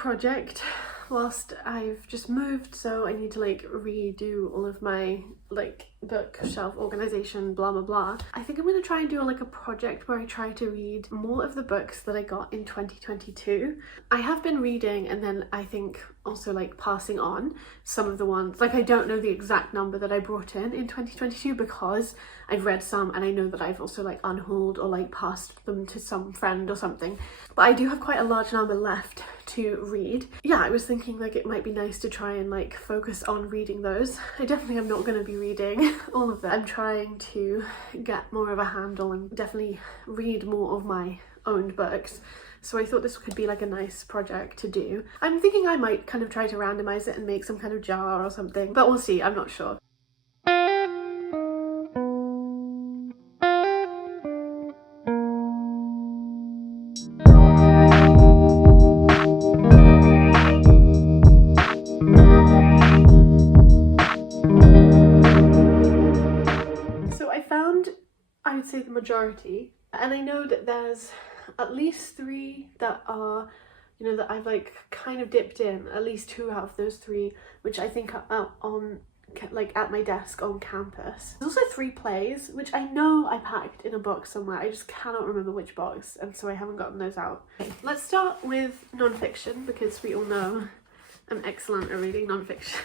project whilst I've just moved, so I need to like redo all of my like bookshelf organization, blah blah blah. I think I'm gonna try and do like a project where I try to read more of the books that I got in 2022. I have been reading, and then I think also like passing on some of the ones, like I don't know the exact number that I brought in 2022 because I've read some and I know that I've also like unhauled or like passed them to some friend or something, but I do have quite a large number left to read. Yeah, I was thinking like it might be nice to try and like focus on reading those. I definitely am not going to be reading all of them. I'm trying to get more of a handle and definitely read more of my own books. So I thought this could be like a nice project to do. I'm thinking I might kind of try to randomize it and make some kind of jar or something, but we'll see, I'm not sure. So I found, I would say, the majority, and I know that there's at least 3 that are, you know, that I've like kind of dipped in, at least 2 out of those 3, which I think are on like at my desk on campus. There's also 3 plays, which I know I packed in a box somewhere, I just cannot remember which box, and so I haven't gotten those out. Let's start with non-fiction, because we all know I'm excellent at reading non-fiction.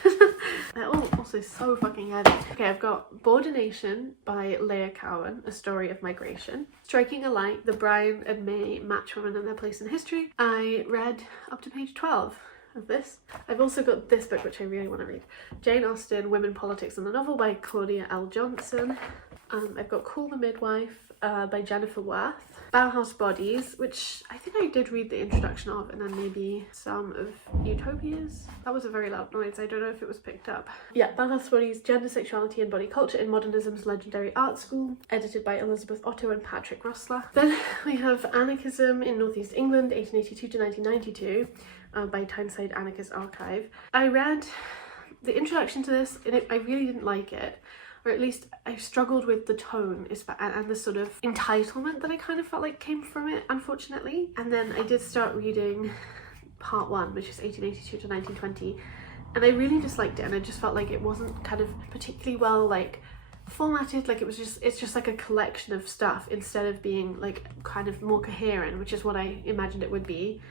They're all also so fucking heavy. Okay, I've got Boardination by Leah Cowan, A Story of Migration. Striking a Light, The Brian and May Matchwomen and Their Place in History. I read up to page 12 of this. I've also got this book, which I really want to read. Jane Austen, Women, Politics and the Novel by Claudia L. Johnson. I've got Cool the Midwife by Jennifer Worth. Bauhaus Bodies, which I think I did read the introduction of, and then maybe some of Utopias. That was a very loud noise, I don't know if it was picked up. Yeah, Bauhaus Bodies, Gender, Sexuality and Body Culture in Modernism's Legendary Art School, edited by Elizabeth Otto and Patrick Rossler. Then we have Anarchism in Northeast England, 1882 to 1992, by Tyneside Anarchist Archive. I read the introduction to this, and I really didn't like it. Or at least I struggled with the tone and the sort of entitlement that I kind of felt like came from it, unfortunately. And then I did start reading part 1, which is 1882 to 1920, and I really disliked it, and I just felt like it wasn't kind of particularly well like formatted, like it's just like a collection of stuff instead of being like kind of more coherent, which is what I imagined it would be.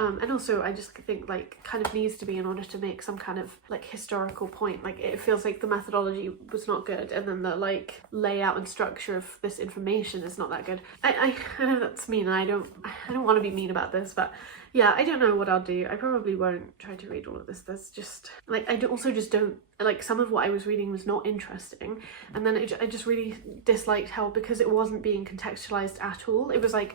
And also I just think like kind of needs to be in order to make some kind of like historical point. Like it feels like the methodology was not good, and then the like layout and structure of this information is not that good. I know that's mean, I don't want to be mean about this, but yeah, I don't know what I'll do. I probably won't try to read all of this. There's just like also just don't like, some of what I was reading was not interesting, and then I just really disliked how, because it wasn't being contextualized at all, it was like,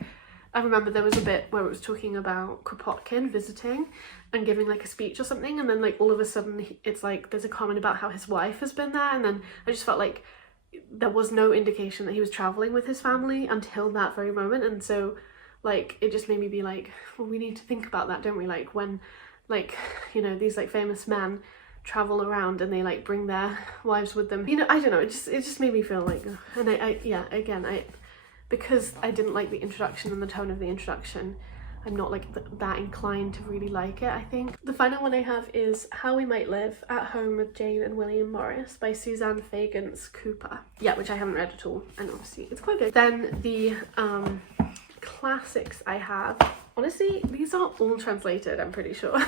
I remember there was a bit where it was talking about Kropotkin visiting and giving like a speech or something, and then like all of a sudden it's like there's a comment about how his wife has been there, and then I just felt like there was no indication that he was traveling with his family until that very moment. And so like it just made me be like, well, we need to think about that, don't we? Like when, like, you know, these like famous men travel around and they like bring their wives with them, you know, I don't know, it just made me feel like, and because I didn't like the introduction and the tone of the introduction, I'm not like that inclined to really like it, I think. The final one I have is How We Might Live at Home with Jane and William Morris by Suzanne Fagans Cooper. Yeah, which I haven't read at all, and obviously it's quite good. Then the classics I have, honestly, these are all translated, I'm pretty sure.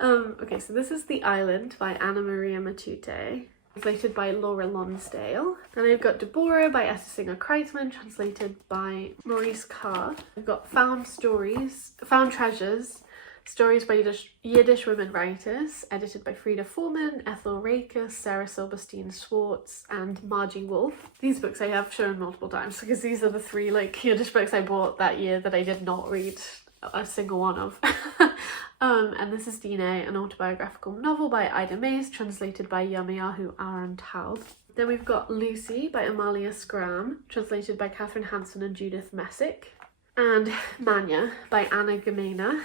Okay, so this is The Island by Anna Maria Matute, translated by Laura Lonsdale. And I've got Deborah by Esther Singer Kreisman, translated by Maurice Carr. I've got Found Treasures, stories by Yiddish women writers, edited by Frida Foreman, Ethel Rakus, Sarah Silberstein Schwartz, and Margie Wolf. These books I have shown multiple times, because these are the 3 like Yiddish books I bought that year that I did not read a single one of. And this is Dine, an autobiographical novel by Ida Mays, translated by Yirmiyahu Aaron Taub. Then we've got Lucy by Amalia Scram, translated by Catherine Hanson and Judith Messick. And Manya by Anna Gemena,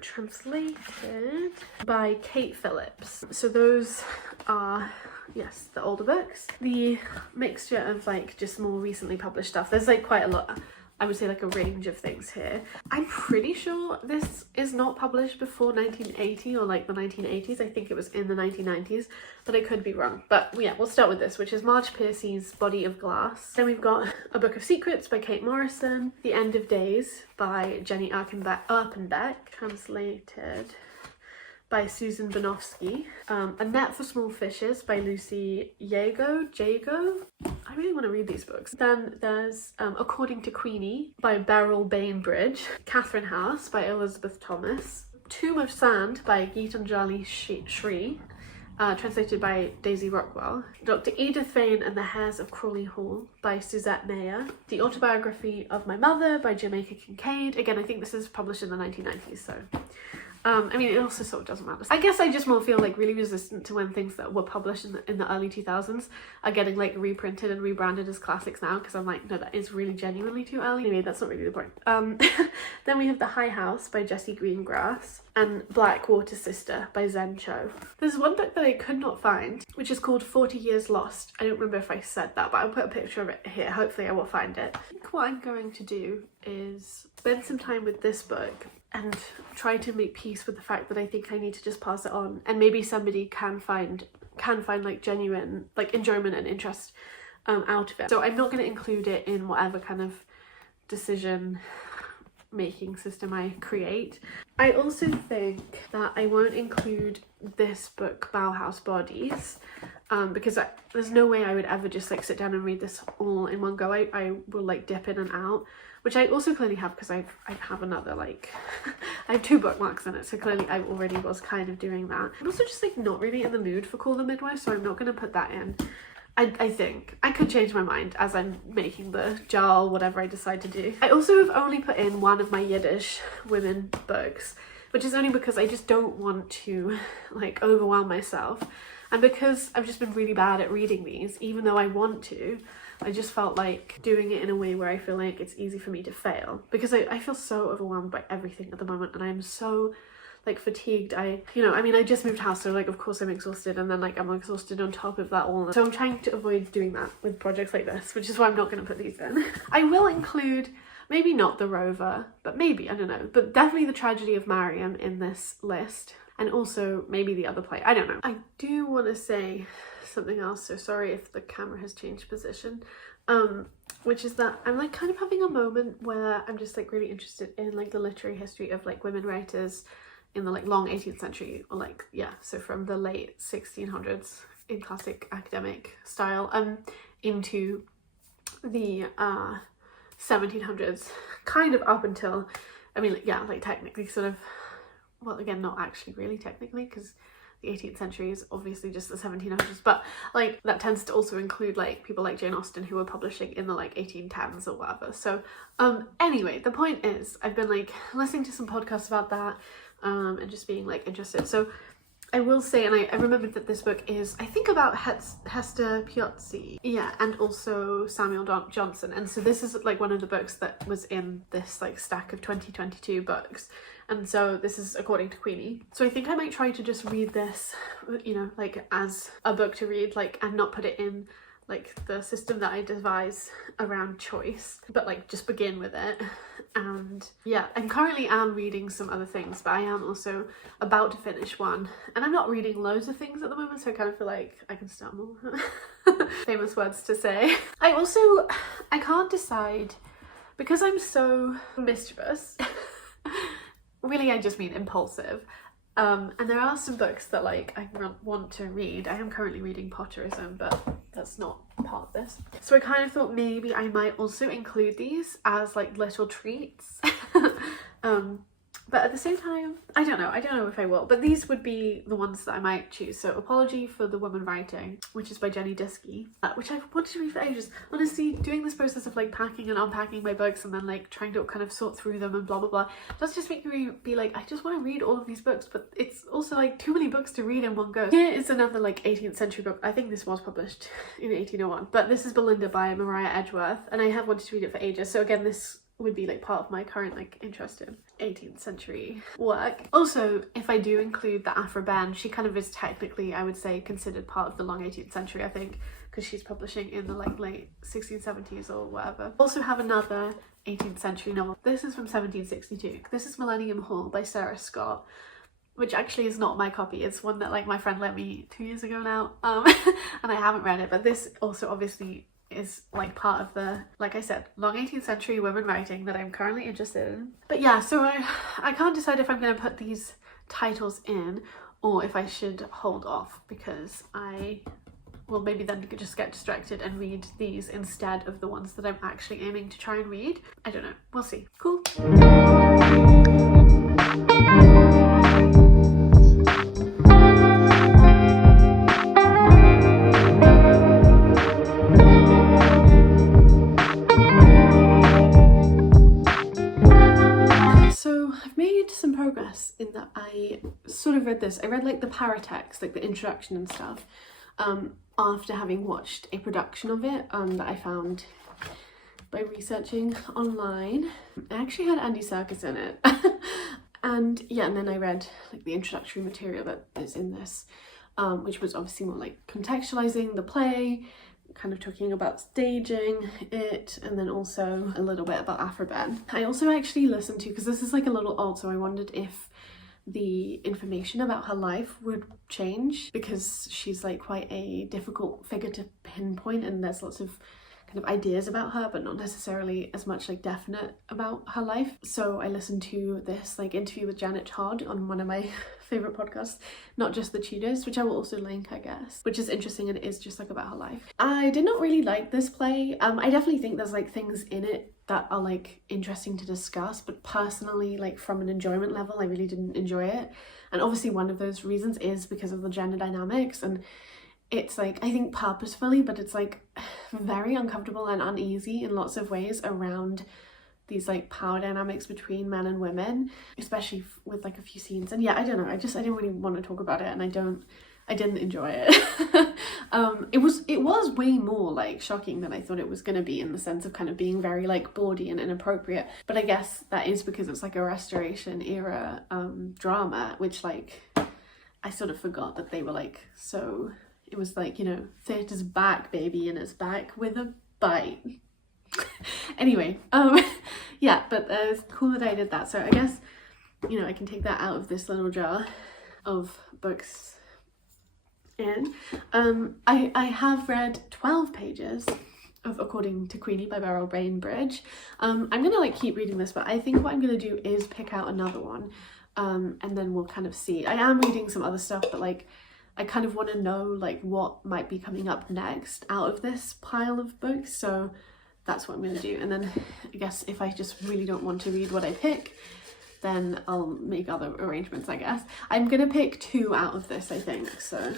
translated by Kate Phillips. So those are, yes, the older books. The mixture of like just more recently published stuff, there's like quite a lot. I would say like a range of things here. I'm pretty sure this is not published before 1980 or like the 1980s. I think it was in the 1990s, but I could be wrong. But yeah, we'll start with this, which is Marge Piercy's Body of Glass. Then we've got A Book of Secrets by Kate Morrison, The End of Days by Jenny Erpenbeck, translated by Susan Bonofsky, A Net for Small Fishes by Lucy Jago. I really want to read these books. Then there's According to Queenie by Beryl Bainbridge, Catherine House by Elizabeth Thomas, Tomb of Sand by Geetanjali Shree, translated by Daisy Rockwell, Dr. Edith Vane and the Hares of Crawley Hall by Suzette Mayer, The Autobiography of My Mother by Jamaica Kincaid. Again, I think this is published in the 1990s, so I mean, it also sort of doesn't matter. I guess I just more feel like really resistant to when things that were published in the early 2000s are getting like reprinted and rebranded as classics now, because I'm like, no, that is really genuinely too early. Anyway, that's not really the point. Then we have The High House by Jessie Greengrass and Blackwater Sister by Zen Cho. There's one book that I could not find, which is called 40 Years Lost. I don't remember if I said that, but I'll put a picture of it here. Hopefully I will find it. I think what I'm going to do is spend some time with this book and try to make peace with the fact that I think I need to just pass it on, and maybe somebody can find like genuine like enjoyment and interest out of it. So I'm not going to include it in whatever kind of decision making system I create. I also think that I won't include this book, Bauhaus Bodies, because there's no way I would ever just like sit down and read this all in one go. I will like dip in and out, which I also clearly have because I have another like I have 2 bookmarks in it, so clearly I already was kind of doing that. I'm also just like not really in the mood for Call the Midwife, so I'm not going to put that in. I think I could change my mind as I'm making the jar, whatever I decide to do. I also have only put in one of my Yiddish women books, which is only because I just don't want to like overwhelm myself, and because I've just been really bad at reading these, even though I want to. I just felt like doing it in a way where I feel like it's easy for me to fail, because I feel so overwhelmed by everything at the moment, and I'm so like fatigued. I just moved house, so like of course I'm exhausted, and then like I'm exhausted on top of that all. So I'm trying to avoid doing that with projects like this, which is why I'm not going to put these in. I will include maybe not The Rover, but maybe, I don't know, but definitely The Tragedy of Mariam in this list, and also maybe The Other Play. I don't know. I do want to say something else, so sorry if the camera has changed position, which is that I'm like kind of having a moment where I'm just like really interested in like the literary history of like women writers in the like long 18th century, or like, yeah, so from the late 1600s in classic academic style into the 1700s, kind of up until, I mean, yeah, like technically sort of, well, again, not actually really technically, because the 18th century is obviously just the 1700s, but like that tends to also include like people like Jane Austen who were publishing in the like 1810s or whatever. So anyway, the point is I've been like listening to some podcasts about that and just being like interested. So I will say, and I remembered that this book is, I think, about Hester Piozzi, yeah, and also Samuel Johnson, and so this is like one of the books that was in this like stack of 2022 books, and so this is According to Queenie. So I think I might try to just read this, you know, like as a book to read, like, and not put it in like the system that I devise around choice, but like just begin with it. And yeah, I currently am reading some other things, but I am also about to finish one, and I'm not reading loads of things at the moment, so I kind of feel like I can stumble. Famous words to say. I can't decide, because I'm so mischievous. Really, I just mean impulsive. And there are some books that like I want to read. I am currently reading Potterism, but that's not part of this. So I kind of thought maybe I might also include these as like little treats. But at the same time, I don't know if I will, but these would be the ones that I might choose. So Apology for the Woman Writing, which is by Jenny Diskey, which I've wanted to read for ages. Honestly, doing this process of like packing and unpacking my books and then like trying to kind of sort through them and blah blah blah does just make me be like, I just want to read all of these books, but it's also like too many books to read in one go. Here is another like 18th century book. I think this was published in 1801, but this is Belinda by Maria Edgeworth, and I have wanted to read it for ages. So again, this would be like part of my current like interest in 18th century work. Also, if I do include the Aphra Behn, she kind of is technically, I would say, considered part of the long 18th century, I think, because she's publishing in the like late 1670s or whatever. Also have another 18th century novel. This is from 1762. This is Millennium Hall by Sarah Scott, which actually is not my copy. It's one that like my friend lent me 2 years ago now, and I haven't read it, but this also obviously is like part of the, like I said, long 18th century women writing that I'm currently interested in. But yeah, so I can't decide if I'm going to put these titles in or if I should hold off, because I will maybe then just get distracted and read these instead of the ones that I'm actually aiming to try and read. I don't know, we'll see. Cool. Some progress in that I sort of read this. I read like the paratext, like the introduction and stuff, after having watched a production of it that I found by researching online. It actually had Andy Serkis in it. And yeah, and then I read like the introductory material that is in this, which was obviously more like contextualizing the play, kind of talking about staging it, and then also a little bit about Afroben. I also actually listened to, because this is like a little old, so I wondered if the information about her life would change, because she's like quite a difficult figure to pinpoint and there's lots of kind of ideas about her but not necessarily as much like definite about her life. So I listened to this like interview with Janet Todd on one of my favorite podcasts, Not Just the Tudors, which I will also link, I guess, which is interesting and it is just like about her life. I did not really like this play. I definitely think there's like things in it that are like interesting to discuss, but personally, like from an enjoyment level, I really didn't enjoy it. And obviously one of those reasons is because of the gender dynamics, and it's like, I think purposefully, but it's like very uncomfortable and uneasy in lots of ways around these like power dynamics between men and women, especially with like a few scenes. And yeah, I don't know, I didn't really want to talk about it, and I didn't enjoy it. It was way more like shocking than I thought it was going to be, in the sense of kind of being very like bawdy and inappropriate, but I guess that is because it's like a Restoration era drama, which like I sort of forgot that they were like, so it was like, you know, theatre's back, baby, and it's back with a bite. Anyway, yeah, but it's cool that I did that. So I guess, you know, I can take that out of this little jar of books. And I have read 12 pages of According to Queenie by Beryl Bainbridge. I'm gonna like keep reading this, but I think what I'm gonna do is pick out another one, and then we'll kind of see. I am reading some other stuff, but like I kind of want to know like what might be coming up next out of this pile of books, so that's what I'm going to do. And then I guess if I just really don't want to read what I pick, then I'll make other arrangements, I guess. I'm going to pick 2 out of this, I think, so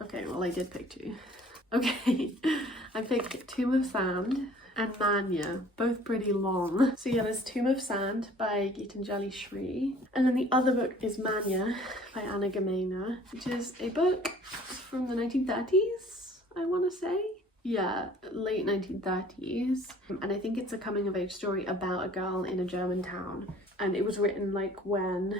okay, well I did pick 2. Okay, I picked Tomb of Sand and Manya, both pretty long. So yeah, there's Tomb of Sand by Gitanjali Shree, and then the other book is Manya by Anna Gmeina, which is a book from the 1930s, I want to say. Yeah, late 1930s, and I think it's a coming of age story about a girl in a German town, and it was written like when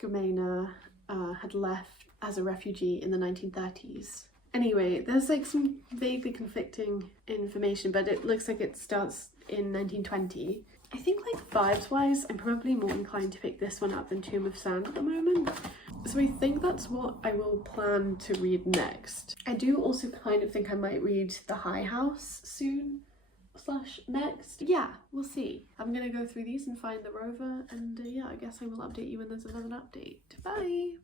Gmeina had left as a refugee in the 1930s. Anyway, there's like some vaguely conflicting information, but it looks like it starts in 1920. I think like vibes-wise, I'm probably more inclined to pick this one up than Tomb of Sand at the moment. So I think that's what I will plan to read next. I do also kind of think I might read The High House soon / next. Yeah, we'll see. I'm gonna go through these and find the rover, and yeah, I guess I will update you when there's another update. Bye!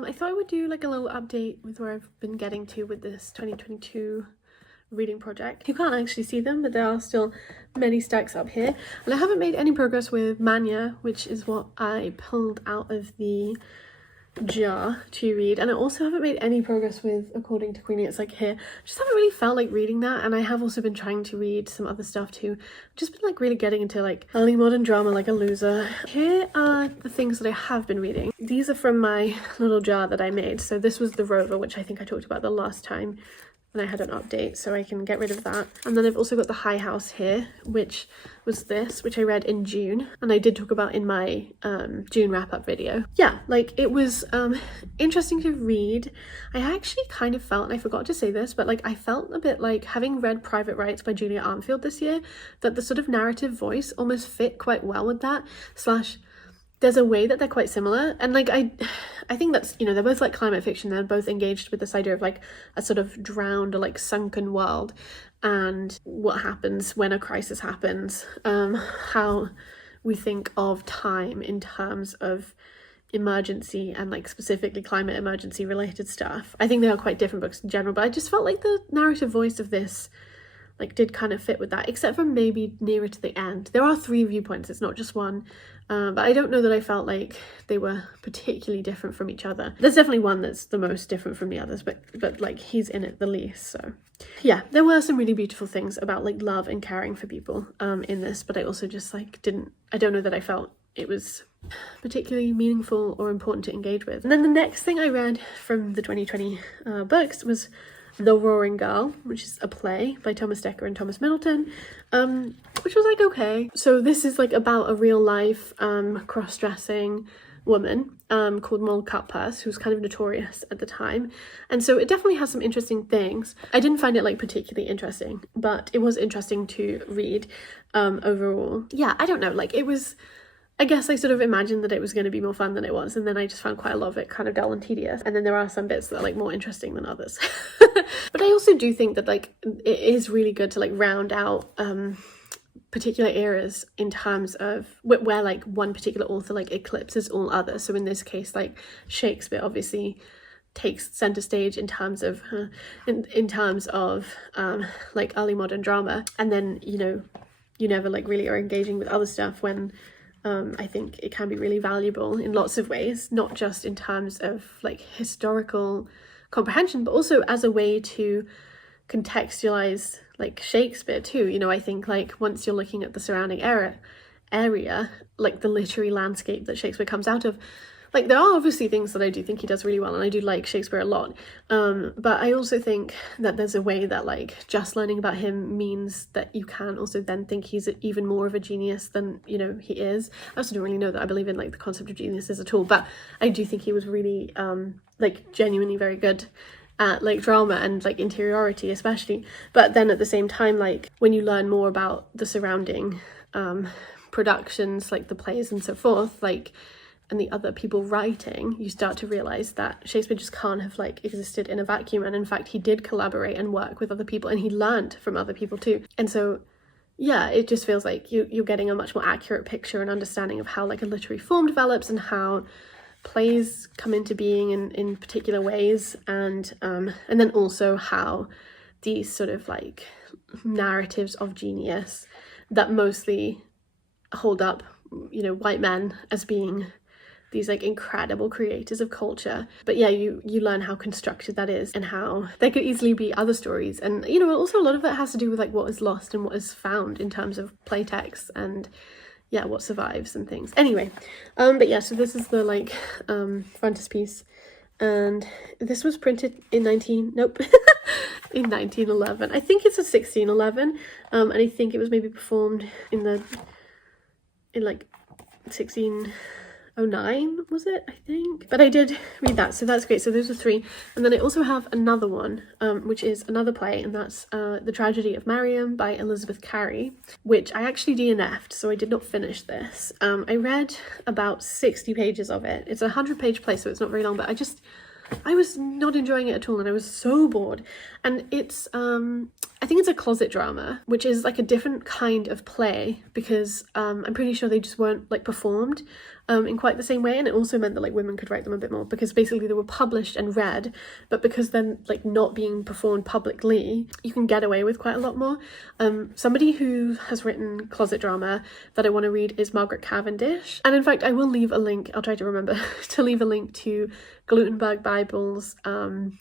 I thought I would do like a little update with where I've been getting to with this 2022 reading project. You can't actually see them, but there are still many stacks up here, and I haven't made any progress with Manya, which is what I pulled out of the jar to read, and I also haven't made any progress with According to Queenie. It's like here, just haven't really felt like reading that, and I have also been trying to read some other stuff too. Just been like really getting into like early modern drama like a loser. Here are the things that I have been reading. These are from my little jar that I made. So this was The Rover, which I think I talked about the last time and I had an update, so I can get rid of that. And then I've also got The High House here, which was this, which I read in June, and I did talk about in my June wrap-up video. Yeah, like, it was interesting to read. I actually kind of felt, and I forgot to say this, but like I felt a bit like, having read Private Rights by Julia Armfield this year, that the sort of narrative voice almost fit quite well with that, slash there's a way that they're quite similar. And like I think that's, you know, they're both like climate fiction. They're both engaged with this idea of like a sort of drowned or like sunken world, and what happens when a crisis happens, how we think of time in terms of emergency and like specifically climate emergency related stuff. I think they are quite different books in general, but I just felt like the narrative voice of this like did kind of fit with that, except for maybe nearer to the end. There are 3 viewpoints, it's not just one, but I don't know that I felt like they were particularly different from each other. There's definitely one that's the most different from the others, but like he's in it the least. So yeah, there were some really beautiful things about like love and caring for people in this, but I also just like I don't know that I felt it was particularly meaningful or important to engage with. And then the next thing I read from the 2020 books was The Roaring Girl, which is a play by Thomas Dekker and Thomas Middleton, which was like okay. So this is like about a real life cross-dressing woman called Moll Cutpurse, who was kind of notorious at the time, and so it definitely has some interesting things. I didn't find it like particularly interesting, but it was interesting to read overall. Yeah, I don't know, like it was, I guess I sort of imagined that it was going to be more fun than it was, and then I just found quite a lot of it kind of dull and tedious, and then there are some bits that are like more interesting than others. But I also do think that like it is really good to like round out particular eras in terms of where like one particular author like eclipses all others. So in this case, like Shakespeare obviously takes center stage in terms of like early modern drama, and then, you know, you never like really are engaging with other stuff when I think it can be really valuable in lots of ways, not just in terms of like historical comprehension, but also as a way to contextualize like Shakespeare too. You know, I think like once you're looking at the surrounding area, like the literary landscape that Shakespeare comes out of, like there are obviously things that I do think he does really well, and I do like Shakespeare a lot, but I also think that there's a way that like just learning about him means that you can also then think he's even more of a genius than, you know, he is. I also don't really know that I believe in like the concept of geniuses at all, but I do think he was really like genuinely very good at like drama and like interiority especially. But then at the same time, like when you learn more about the surrounding productions, like the plays and so forth, like, and the other people writing, you start to realize that Shakespeare just can't have like existed in a vacuum, and in fact he did collaborate and work with other people, and he learned from other people too. And so yeah, it just feels like you're getting a much more accurate picture and understanding of how like a literary form develops and how plays come into being in particular ways, and then also how these sort of like narratives of genius that mostly hold up, you know, white men as being these like incredible creators of culture, but yeah, you learn how constructed that is, and how there could easily be other stories. And you know, also a lot of it has to do with like what is lost and what is found in terms of play texts, and yeah, what survives and things. Anyway, but yeah, so this is the like frontispiece, and this was printed in in 1911. I think it's a 1611, and I think it was maybe performed in like 1609, was it? I think. But I did read that, so that's great. So those are 3, and then I also have another one, which is another play, and that's The Tragedy of Mariam by Elizabeth Cary, which I actually DNF'd, so I did not finish this. I read about 60 pages of it. It's a 100-page play, so it's not very long, but I was not enjoying it at all, and I was so bored. And it's I think it's a closet drama, which is like a different kind of play, because I'm pretty sure they just weren't like performed in quite the same way, and it also meant that like women could write them a bit more, because basically they were published and read, but because they're like not being performed publicly, you can get away with quite a lot more. Somebody who has written closet drama that I want to read is Margaret Cavendish, and in fact I will leave a link, I'll try to remember to leave a link to Glutenberg Bible's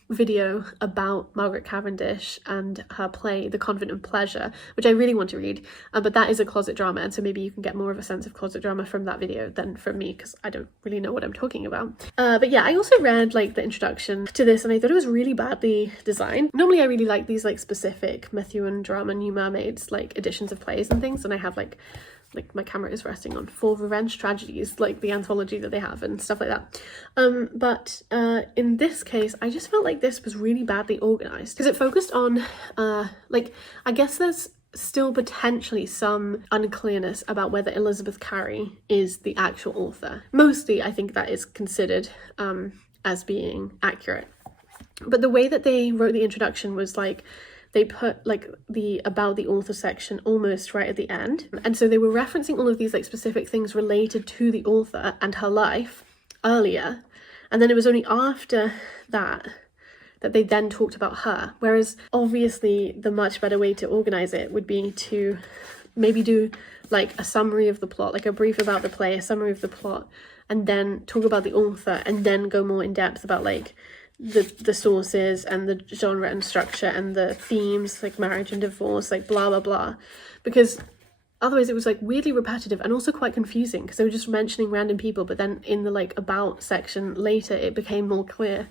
video about Margaret Cavendish and her play The Convent of Pleasure, which I really want to read, but that is a closet drama, and so maybe you can get more of a sense of closet drama from that video than from from me because I don't really know what I'm talking about. But yeah, I also read like the introduction to this and I thought it was really badly designed. Normally I really like these like specific Methuen drama New Mermaids like editions of plays and things, and I have like my camera is resting on For Revenge Tragedies, like the anthology that they have and stuff like that. But in this case, I just felt like this was really badly organized because it focused on like, I guess there's still potentially some unclearness about whether Elizabeth Cary is the actual author. Mostly I think that is considered as being accurate. But the way that they wrote the introduction was like, they put like the about the author section almost right at the end. And so they were referencing all of these like specific things related to the author and her life earlier. And then it was only after that they then talked about her. Whereas obviously the much better way to organize it would be to maybe do like a summary of the plot, like a brief about the play, a summary of the plot, and then talk about the author and then go more in depth about like the sources and the genre and structure and the themes like marriage and divorce, like blah blah blah, because otherwise it was like weirdly repetitive and also quite confusing because they were just mentioning random people, but then in the like about section later it became more clear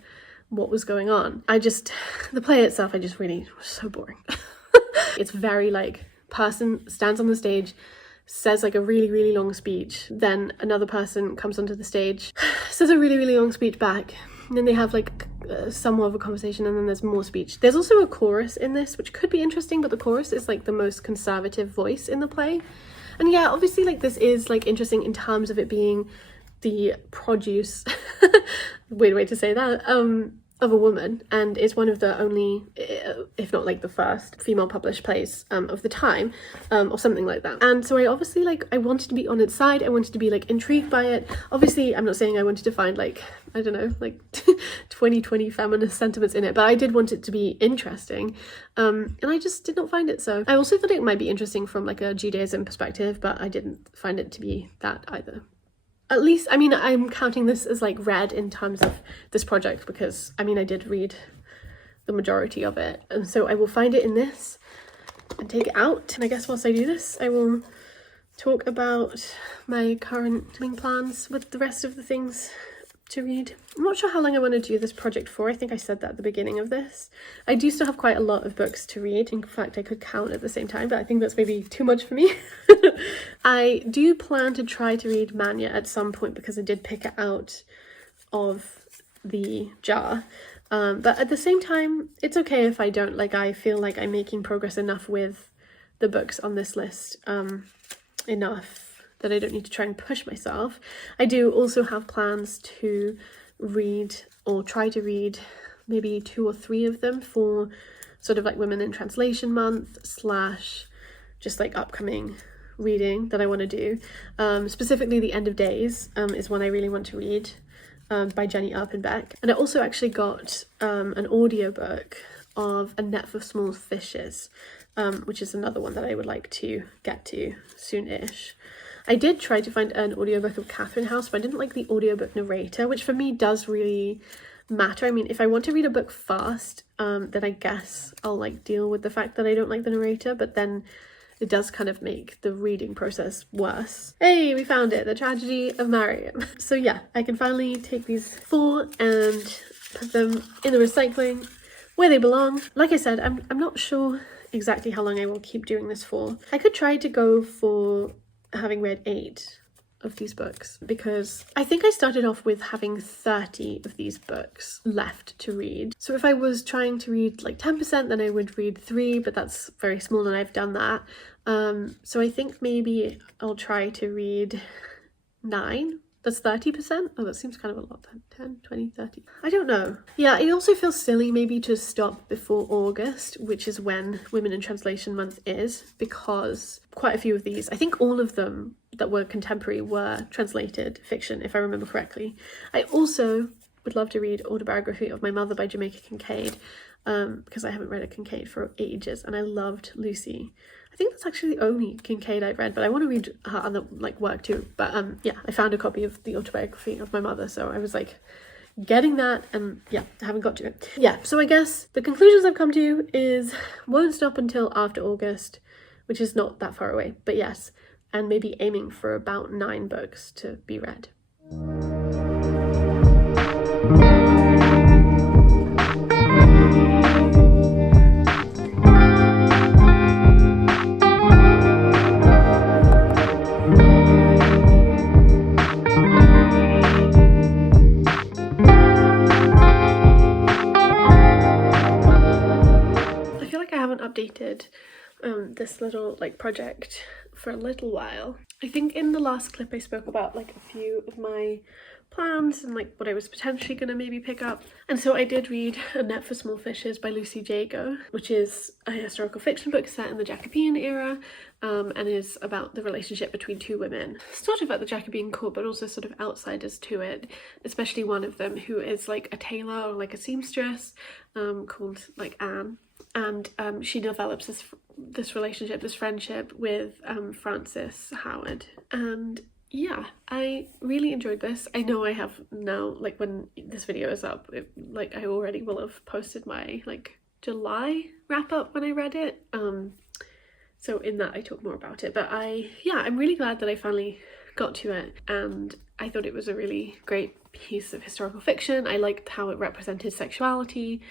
what was going on. The play itself I just really was so boring. It's very like, person stands on the stage, says like a really really long speech, then another person comes onto the stage, says a really really long speech back, and then they have like somewhat of a conversation, and then there's more speech. There's also a chorus in this, which could be interesting, but the chorus is like the most conservative voice in the play. And yeah, obviously like this is like interesting in terms of it being the produce, weird way to say that, of a woman, and it's one of the only, if not like the first, female published plays of the time, or something like that. And so I obviously like, I wanted to be on its side, I wanted to be like intrigued by it. Obviously I'm not saying I wanted to find like, I don't know, like 2020 feminist sentiments in it, but I did want it to be interesting, and I just did not find it so. I also thought it might be interesting from like a Judaism perspective, but I didn't find it to be that either. At least, I mean, I'm counting this as like read in terms of this project because, I mean, I did read the majority of it. And so I will find it in this and take it out. And I guess whilst I do this, I will talk about my current plans with the rest of the things to read. I'm not sure how long I want to do this project for. I think I said that at the beginning of this. I do still have quite a lot of books to read. In fact, I could count at the same time, but I think that's maybe too much for me. I do plan to try to read Manya at some point because I did pick it out of the jar. But at the same time, it's okay if I don't. Like, I feel like I'm making progress enough with the books on this list, enough that I don't need to try and push myself. I do also have plans to read, or try to read, maybe 2 or 3 of them for sort of like Women in Translation Month / just like upcoming reading that I want to do. Specifically The End of Days is one I really want to read, by Jenny Erpenbeck. And I also actually got an audiobook of A Net for Small Fishes, which is another one that I would like to get to soon-ish. I did try to find an audiobook of Catherine House, but I didn't like the audiobook narrator, which for me does really matter. I mean, if I want to read a book fast, then I guess I'll like deal with the fact that I don't like the narrator, but then it does kind of make the reading process worse. Hey, we found it, The Tragedy of Mariam. So yeah, I can finally take these 4 and put them in the recycling where they belong. Like I said, I'm not sure exactly how long I will keep doing this for. I could try to go for having read 8 of these books, because I think I started off with having 30 of these books left to read. So if I was trying to read like 10%, then I would read 3, but that's very small and I've done that. So I think maybe I'll try to read 9. That's 30%? Oh, that seems kind of a lot then. 10, 20, 30. I don't know. Yeah, it also feels silly maybe to stop before August, which is when Women in Translation Month is, because quite a few of these, I think all of them that were contemporary were translated fiction, if I remember correctly. I also would love to read Autobiography of My Mother by Jamaica Kincaid, because I haven't read a Kincaid for ages, and I loved Lucy. I think that's actually the only Kincaid I've read, but I want to read her other like work too. But yeah, I found a copy of the Autobiography of My Mother, so I was like getting that, and yeah, I haven't got to it. Yeah, so I guess the conclusions I've come to is won't stop until after August, which is not that far away, but yes, and maybe aiming for about 9 books to be read. started this little like project for a little while. I think in the last clip I spoke about like a few of my plans and like what I was potentially going to maybe pick up, and so I did read A Net for Small Fishes by Lucy Jago, which is a historical fiction book set in the Jacobean era, and is about the relationship between two women, sort of at the Jacobean court but also sort of outsiders to it, especially one of them who is like a tailor or like a seamstress, called like Anne, and she develops this relationship, this friendship with Frances Howard. And yeah, I really enjoyed this. I know I have now, like when this video is up, like I already will have posted my like July wrap up when I read it, so in that I talk more about it, but I'm really glad that I finally got to it, and I thought it was a really great piece of historical fiction. I liked how it represented sexuality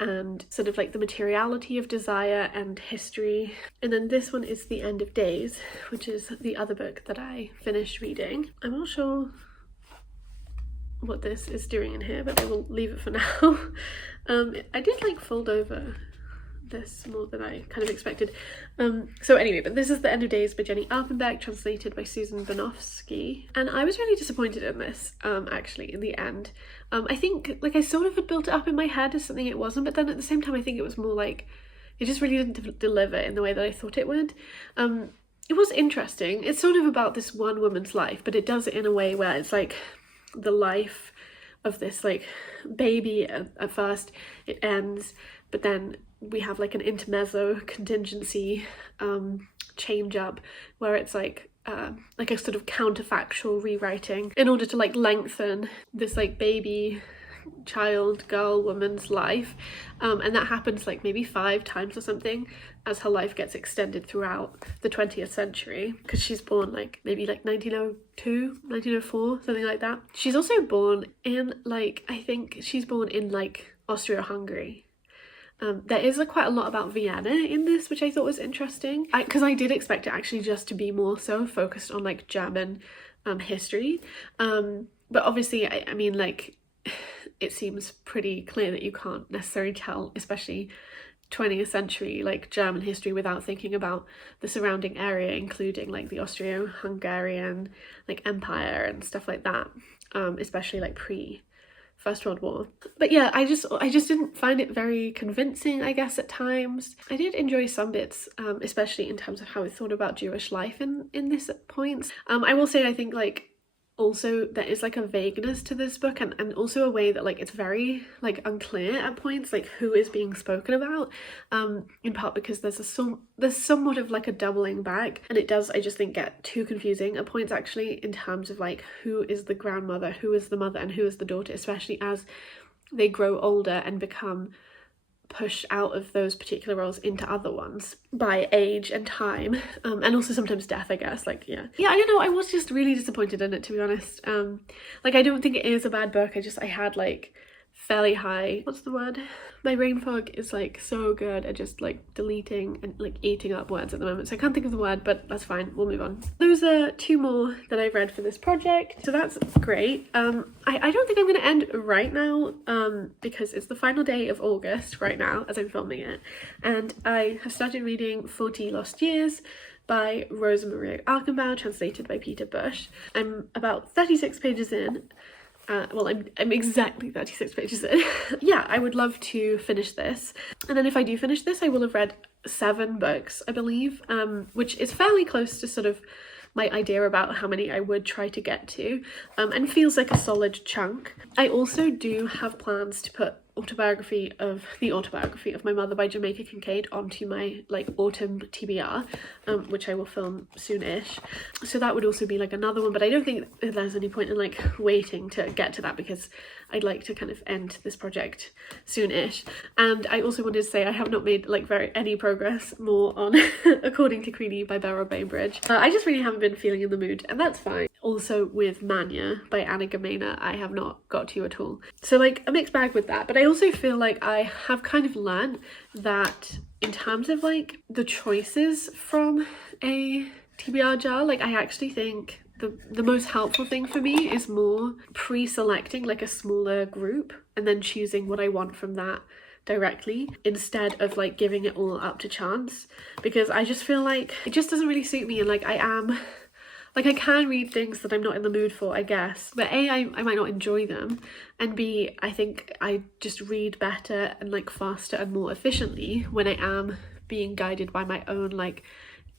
and sort of like the materiality of desire and history. And then this one is The End of Days, which is the other book that I finished reading. I'm not sure what this is doing in here, but I will leave it for now. I did like fold over this more than I kind of expected. So anyway, but this is The End of Days by Jenny Alpenbeck, translated by Susan Bonofsky, and I was really disappointed in this, actually, in the end. I think like I sort of had built it up in my head as something it wasn't, but then at the same time I think it was more like it just really didn't deliver in the way that I thought it would. It was interesting. It's sort of about this one woman's life, but it does it in a way where it's like the life of this like baby at first, it ends, but then we have like an intermezzo contingency change up where it's like a sort of counterfactual rewriting in order to like lengthen this like baby child girl woman's life, and that happens like maybe 5 times or something as her life gets extended throughout the 20th century, because she's born like maybe like 1902, 1904, something like that. She's also born in like, I think she's born in like Austria-Hungary. There is quite a lot about Vienna in this, which I thought was interesting, because I did expect it actually just to be more so focused on like German history, but obviously I mean like it seems pretty clear that you can't necessarily tell, especially 20th century like German history, without thinking about the surrounding area, including like the Austro-Hungarian like empire and stuff like that, especially like First World War. But yeah, I just didn't find it very convincing, I guess, at times. I did enjoy some bits, especially in terms of how it thought about Jewish life in this at points. I will say I think like also there is like a vagueness to this book, and also a way that like it's very like unclear at points like who is being spoken about, in part because there's somewhat of like a doubling back, and it does, I just think, get too confusing at points actually in terms of like who is the grandmother, who is the mother, and who is the daughter, especially as they grow older and become pushed out of those particular roles into other ones by age and time, and also sometimes death, I guess. Like yeah I don't know, I was just really disappointed in it, to be honest. Like I don't think it is a bad book, I had like fairly high, what's the word, my brain fog is like so good at just like deleting and like eating up words at the moment, so I can't think of the word, but that's fine, we'll move on. Those are 2 more that I've read for this project, so that's great. I don't think I'm going to end right now, because it's the final day of August right now as I'm filming it, and I have started reading 40 Lost Years by Rosa Maria Archambault, translated by Peter Bush. I'm about 36 pages in. Well, I'm exactly 36 pages in. Yeah, I would love to finish this. And then if I do finish this, I will have read 7 books, I believe, which is fairly close to sort of my idea about how many I would try to get to, and feels like a solid chunk. I also do have plans to put the autobiography of my mother by Jamaica Kincaid onto my like autumn TBR, which I will film soon-ish, so that would also be like another one, but I don't think there's any point in like waiting to get to that, because I'd like to kind of end this project soon-ish. And I also wanted to say I have not made like any progress more on According to Queenie by Beryl Bainbridge. I just really haven't been feeling in the mood, and that's fine. Also with Mania by Anna Gamena, I have not got to at all. So like a mixed bag with that, but I also feel like I have kind of learned that in terms of like the choices from a TBR jar, like I actually think the most helpful thing for me is more pre-selecting like a smaller group and then choosing what I want from that directly instead of like giving it all up to chance, because I just feel like it just doesn't really suit me, and like I can read things that I'm not in the mood for, I guess, but A, I might not enjoy them, and B, I think I just read better and like faster and more efficiently when I am being guided by my own like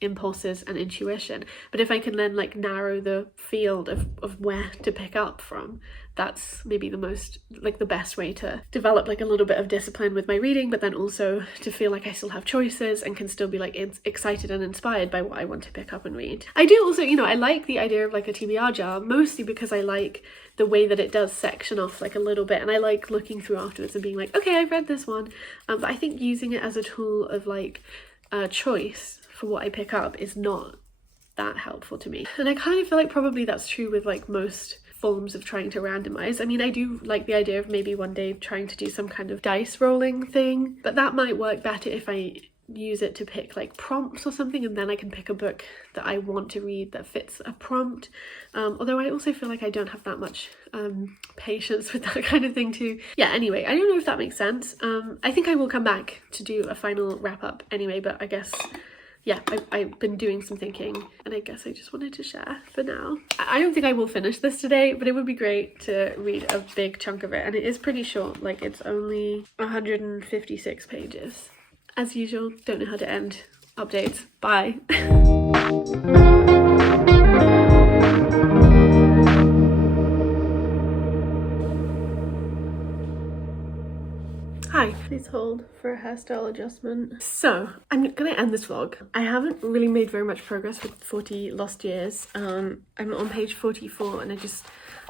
impulses and intuition. But if I can then like narrow the field of where to pick up from, that's maybe the most like the best way to develop like a little bit of discipline with my reading, but then also to feel like I still have choices and can still be like excited and inspired by what I want to pick up and read. I do also, you know, I like the idea of like a TBR jar, mostly because I like the way that it does section off like a little bit, and I like looking through afterwards and being like, okay, I've read this one. But I think using it as a tool of like choice for what I pick up is not that helpful to me. And I kind of feel like probably that's true with like most forms of trying to randomize. I mean, I do like the idea of maybe one day trying to do some kind of dice rolling thing, but that might work better if I use it to pick like prompts or something, and then I can pick a book that I want to read that fits a prompt. Although I also feel like I don't have that much patience with that kind of thing too. Yeah, anyway, I don't know if that makes sense. I think I will come back to do a final wrap up anyway, but I guess yeah, I've been doing some thinking, and I guess I just wanted to share for now. I don't think I will finish this today, but it would be great to read a big chunk of it, and it is pretty short, like it's only 156 pages. As usual, don't know how to end updates. Bye. Hi, please hold for a hairstyle adjustment. So, I'm gonna end this vlog. I haven't really made very much progress with 40 Lost Years. I'm on page 44, and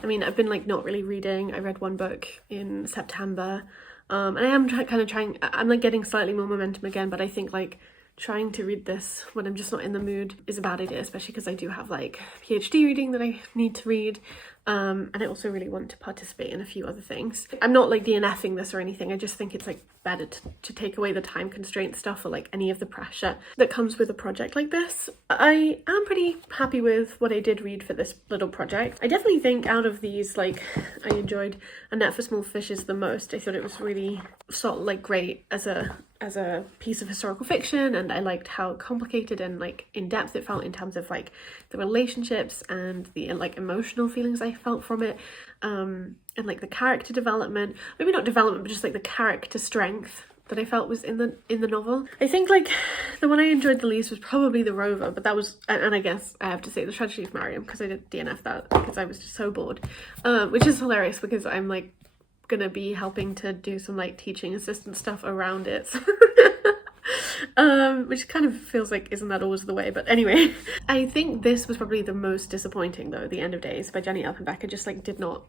I mean, I've been like not really reading. I read one book in September, and I am trying, I'm like getting slightly more momentum again, but I think like trying to read this when I'm just not in the mood is a bad idea, especially because I do have like PhD reading that I need to read. And I also really want to participate in a few other things. I'm not like DNFing this or anything, I just think it's like better to take away the time constraint stuff or like any of the pressure that comes with a project like this. I am pretty happy with what I did read for this little project. I definitely think out of these, like, I enjoyed A Net for Small Fishes the most. I thought it was really sort of like great as a piece of historical fiction, and I liked how complicated and like in-depth it felt in terms of like the relationships and the like emotional feelings I felt from it, and like the character development, maybe not development, but just like the character strength that I felt was in the novel. I think like the one I enjoyed the least was probably The Rover, but that was, and I guess I have to say The Tragedy of Mariam, because I did DNF that because I was just so bored, which is hilarious because I'm like gonna be helping to do some like teaching assistant stuff around it. Which kind of feels like isn't that always the way, but anyway. I think this was probably the most disappointing though, The End of Days by Jenny Elfenbeck. I just like did not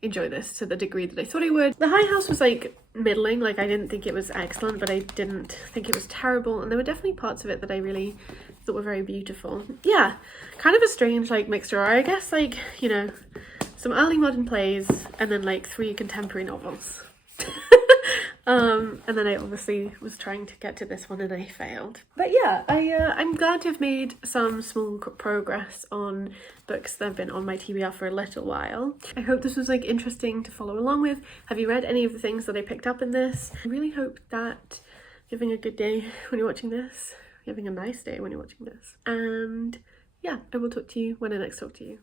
enjoy this to the degree that I thought I would. The High House was like middling, like I didn't think it was excellent, but I didn't think it was terrible, and there were definitely parts of it that I really thought were very beautiful. Yeah, kind of a strange like mixture, or I guess like, you know, some early modern plays and then like 3 contemporary novels. And then I obviously was trying to get to this one and I failed. But yeah, I'm glad to have made some small progress on books that have been on my TBR for a little while. I hope this was like interesting to follow along with. Have you read any of the things that I picked up in this? I really hope that you're having a good day when you're watching this. You're having a nice day when you're watching this. And yeah, I will talk to you when I next talk to you.